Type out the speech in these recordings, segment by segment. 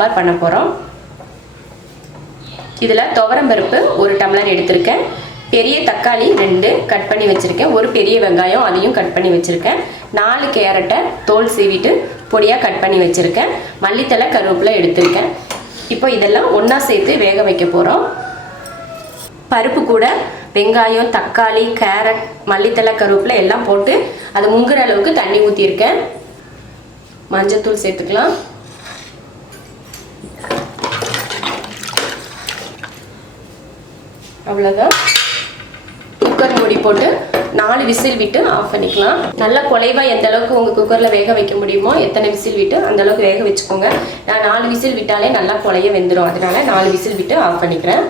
சாம்பார் பண்ண போகிறோம். இதில் துவரம் பருப்பு 1 டம்ளர் எடுத்திருக்கேன். பெரிய தக்காளி 2 கட் பண்ணி வச்சுருக்கேன். ஒரு பெரிய வெங்காயம் அதையும் கட் பண்ணி வச்சுருக்கேன். 4 கேரட்டை தோல் சீவிட்டு பொடியாக கட் பண்ணி வச்சுருக்கேன். மல்லித்தலை கருவேப்பிலை எடுத்திருக்கேன். இப்போ இதெல்லாம் ஒன்றா சேர்த்து வேக வைக்க போகிறோம். பருப்பு கூட வெங்காயம், தக்காளி, கேரட், மல்லித்தலை, கருவேப்பிலை எல்லாம் போட்டு அது முங்குற அளவுக்கு தண்ணி ஊற்றிருக்கேன். மஞ்சத்தூள் சேர்த்துக்கலாம். அவ்வளோதான். குக்கர் மூடி போட்டு 4 விசில் விட்டு ஆஃப் பண்ணிக்கலாம். நல்லா குலைவாக எந்த அளவுக்கு உங்கள் குக்கரில் வேக வைக்க முடியுமோ எத்தனை விசில் விட்டு அந்த அளவுக்கு வேக வச்சுக்கோங்க. நான் 4 விசில் விட்டாலே நல்லா குலைய வெந்துடும். அதனால 4 விசில் விட்டு ஆஃப் பண்ணிக்கிறேன்.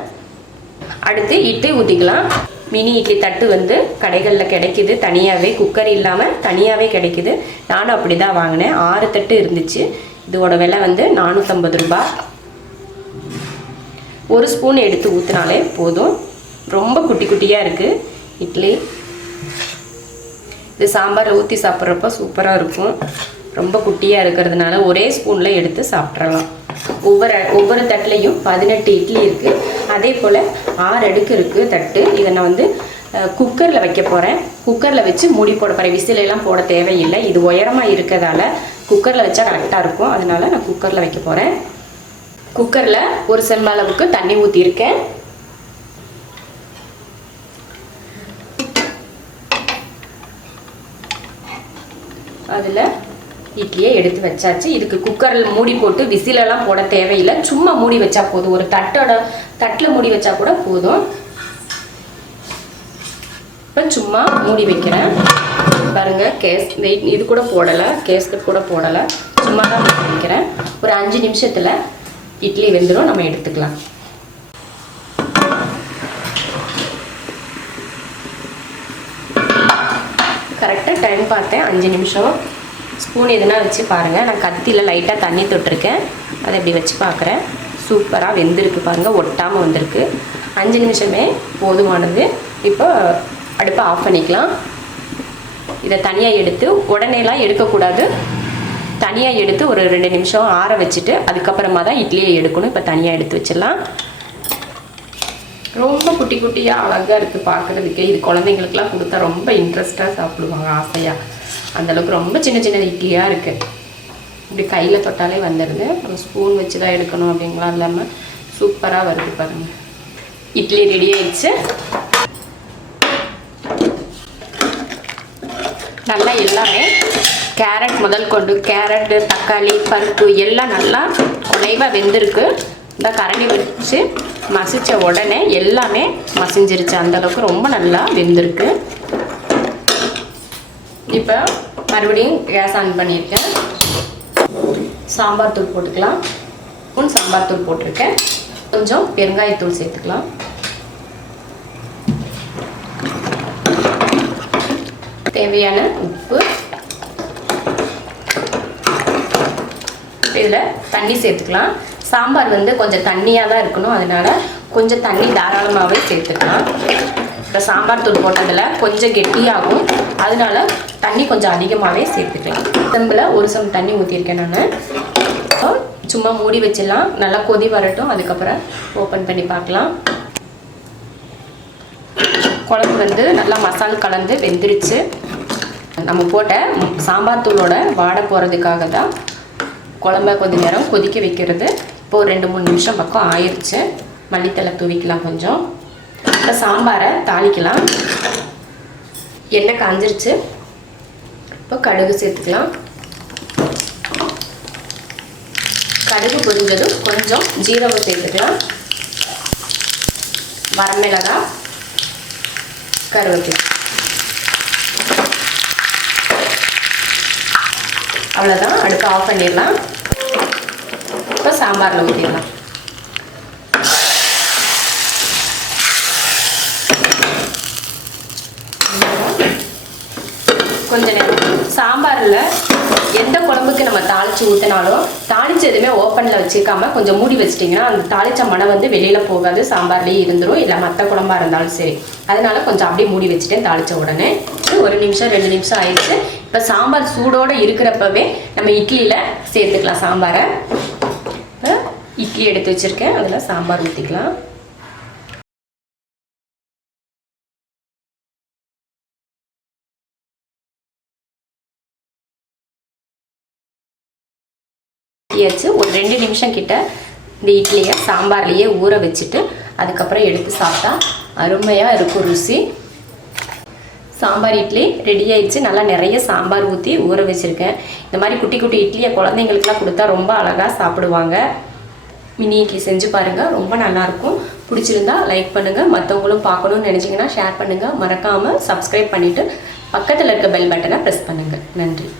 அடுத்து இட்லி ஊற்றிக்கலாம். மினி இட்லி தட்டு வந்து கடைகளில் கிடைக்கிது. தனியாகவே குக்கர் இல்லாமல் தனியாகவே கிடைக்கிது. நானும் அப்படி தான் வாங்கினேன். 6 தட்டு இருந்துச்சு. இதோட விலை வந்து 450 ரூபாய். 1 ஸ்பூன் எடுத்து ஊற்றினாலே போதும். ரொம்ப குட்டி குட்டியாக இருக்குது இட்லி. இது சாம்பார் ஊற்றி சாப்பிட்றப்ப சூப்பராக இருக்கும். ரொம்ப குட்டியாக இருக்கிறதுனால ஒரே ஸ்பூனில் எடுத்து சாப்பிட்றலாம். ஒவ்வொரு தட்டுலையும் 18 இட்லி இருக்குது. அதே போல் 6 அடுக்கு இருக்குது தட்டு. இதை நான் வந்து குக்கரில் வைக்க போகிறேன். குக்கரில் வச்சு மூடி போட போகிறேன். விசிலெல்லாம் போட தேவையில்லை. இது உயரமாக இருக்கிறதால குக்கரில் வச்சா கரெக்டாக இருக்கும். அதனால் நான் குக்கரில் வைக்க போகிறேன். குக்கரில் 1 செம்பு அளவுக்கு தண்ணி ஊற்றிருக்கேன். அதில் இட்லியை எடுத்து வச்சாச்சு. இதுக்கு குக்கரில் மூடி போட்டு விசிலெல்லாம் போட தேவையில்லை. சும்மா மூடி வச்சா போதும். ஒரு தட்டில் மூடி வச்சா கூட போதும். இப்போ சும்மா மூடி வைக்கிறேன். பாருங்கள், இது கூட போடலை, கேஸ்கட் கூட போடலை. சும்மா தான் மூடி வைக்கிறேன். ஒரு 5 நிமிஷத்தில் இட்லி வெந்துடும். நம்ம எடுத்துக்கலாம். கரெக்டாக டைம் பார்த்தேன், 5 நிமிஷம். ஸ்பூன் எதுனா வச்சு பாருங்கள். நான் கத்தியில் லைட்டாக தண்ணி தொட்டிருக்கேன். அதை இப்படி வச்சு பார்க்குறேன். சூப்பராக வெந்திருக்கு பாருங்கள், ஒட்டாமல் வந்திருக்கு. 5 நிமிஷமே போதுமானது. இப்போ அடுப்பை ஆஃப் பண்ணிக்கலாம். இதை தனியாக எடுத்து உடனேலாம் எடுக்கக்கூடாது. தனியாக எடுத்து ஒரு 2 நிமிஷம் ஆற வச்சுட்டு அதுக்கப்புறமா தான் இட்லியை எடுக்கணும். இப்போ தனியாக எடுத்து வச்சிடலாம். ரொம்ப குட்டி குட்டியாக அழகாக இருக்குது பார்க்குறதுக்கே. இது குழந்தைங்களுக்குலாம் கொடுத்தா ரொம்ப இன்ட்ரெஸ்ட்டாக சாப்பிடுவாங்க, ஆசையாக. அந்தளவுக்கு ரொம்ப சின்ன சின்ன இட்லியாக இருக்குது. இப்படி கையில் தொட்டாலே வந்துடுது. ஒரு ஸ்பூன் வச்சு தான் எடுக்கணும் அப்படிங்கலாம் இல்லாமல் சூப்பராக வருது பாருங்கள். இட்லி ரெடி ஆயிடுச்சு. நல்லா எல்லாமே கேரட் முதல் கொண்டு கேரட்டு, தக்காளி, பருப்பு எல்லாம் நல்லா குலைவாக வெந்திருக்கு. இந்த கரண்டி வச்சு மசித்த உடனே எல்லாமே மசிஞ்சிருச்சு. அந்தளவுக்கு ரொம்ப நல்லா வெந்திருக்கு. இப்போ மறுபடியும் கேஸ் ஆன் பண்ணியிருக்கேன். சாம்பார் தூள் போட்டுக்கலாம். சாம்பார் தூள் போட்டிருக்கேன். கொஞ்சம் பெருங்காயத்தூள் சேர்த்துக்கலாம். தேவையான உப்பு. இதில் தண்ணி சேர்த்துக்கலாம். சாம்பார் வந்து கொஞ்சம் தண்ணியாக தான் இருக்கணும். அதனால் கொஞ்சம் தண்ணி தாராளமாகவே சேர்த்துக்கலாம். இப்போ சாம்பார் தூள் போட்டதில் கொஞ்சம் கெட்டியாகும். அதனால தண்ணி கொஞ்சம் அதிகமாகவே சேர்த்துக்கலாம். செம்பில் 1 செம்பு தண்ணி ஊற்றிருக்கேன் நான். சும்மா மூடி வச்சிடலாம். நல்லா கொதி வரட்டும். அதுக்கப்புறம் ஓப்பன் பண்ணி பார்க்கலாம். குழம்பு வந்து நல்லா மசால் கலந்து வெந்துருச்சு. நம்ம போட்ட சாம்பார் தூளோட வாடை போகிறதுக்காக தான் குழம்ப கொஞ்சம் நேரம் கொதிக்க வைக்கிறது. இப்போ 2-3 நிமிஷம் பக்கம் ஆயிடுச்சு. மல்லித்தலை தூவிக்கலாம் கொஞ்சம். இப்போ சாம்பாரை தாளிக்கலாம். எண்ணெய் காஞ்சிருச்சு. இப்போ கடுகு சேர்த்துக்கலாம். கடுகு பொரிஞ்சதும் கொஞ்சம் ஜீரகம் சேர்த்துக்கலாம். வரமிளகாய், கருவேப்பிலை. அவ்வளோதான். அடுப்பு ஆஃப் பண்ணிடலாம். இப்போ சாம்பாரில் ஊற்றிடலாம். கொஞ்ச நேரம் சாம்பாரில் எந்த குழம்புக்கு நம்ம தாளித்து ஊற்றினாலும் தாளித்து எதுவுமே ஓப்பனில் வச்சுக்காம கொஞ்சம் மூடி வச்சிட்டிங்கன்னா அந்த தாளித்த மணம் வந்து வெளியில் போகாது, சாம்பார்லேயே இருந்துடும். இல்லை மற்ற குழம்பா இருந்தாலும் சரி. அதனால கொஞ்சம் அப்படியே மூடி வச்சுட்டேன். தாளித்த உடனே 1 நிமிஷம் 2 நிமிஷம் ஆயிடுச்சு. இப்போ சாம்பார் சூடோடு இருக்கிறப்பவே நம்ம இட்லியில் சேர்த்துக்கலாம். சாம்பாரை இட்லி எடுத்து வச்சுருக்கேன், அதில் சாம்பார் ஊற்றிக்கலாம். ஒரு 2 நிமிஷம் கிட்ட இந்த இட்லியை சாம்பார்லேயே ஊற வச்சுட்டு அதுக்கப்புறம் எடுத்து சாப்பிட்டா அருமையாக இருக்கும் ருசி. சாம்பார் இட்லி ரெடி ஆயிடுச்சு. நல்லா நிறைய சாம்பார் ஊற்றி ஊற வச்சுருக்கேன். இந்த மாதிரி குட்டி குட்டி இட்லியை குழந்தைங்களுக்குலாம் கொடுத்தா ரொம்ப அழகாக சாப்பிடுவாங்க. மினி இட்லி செஞ்சு பாருங்கள், ரொம்ப நல்லாயிருக்கும். பிடிச்சிருந்தா லைக் பண்ணுங்கள். மற்றவங்களும் பார்க்கணுன்னு நினச்சிங்கன்னா ஷேர் பண்ணுங்கள். மறக்காமல் சப்ஸ்கிரைப் பண்ணிவிட்டு பக்கத்தில் இருக்க பெல் பட்டனை ப்ரெஸ் பண்ணுங்கள். நன்றி.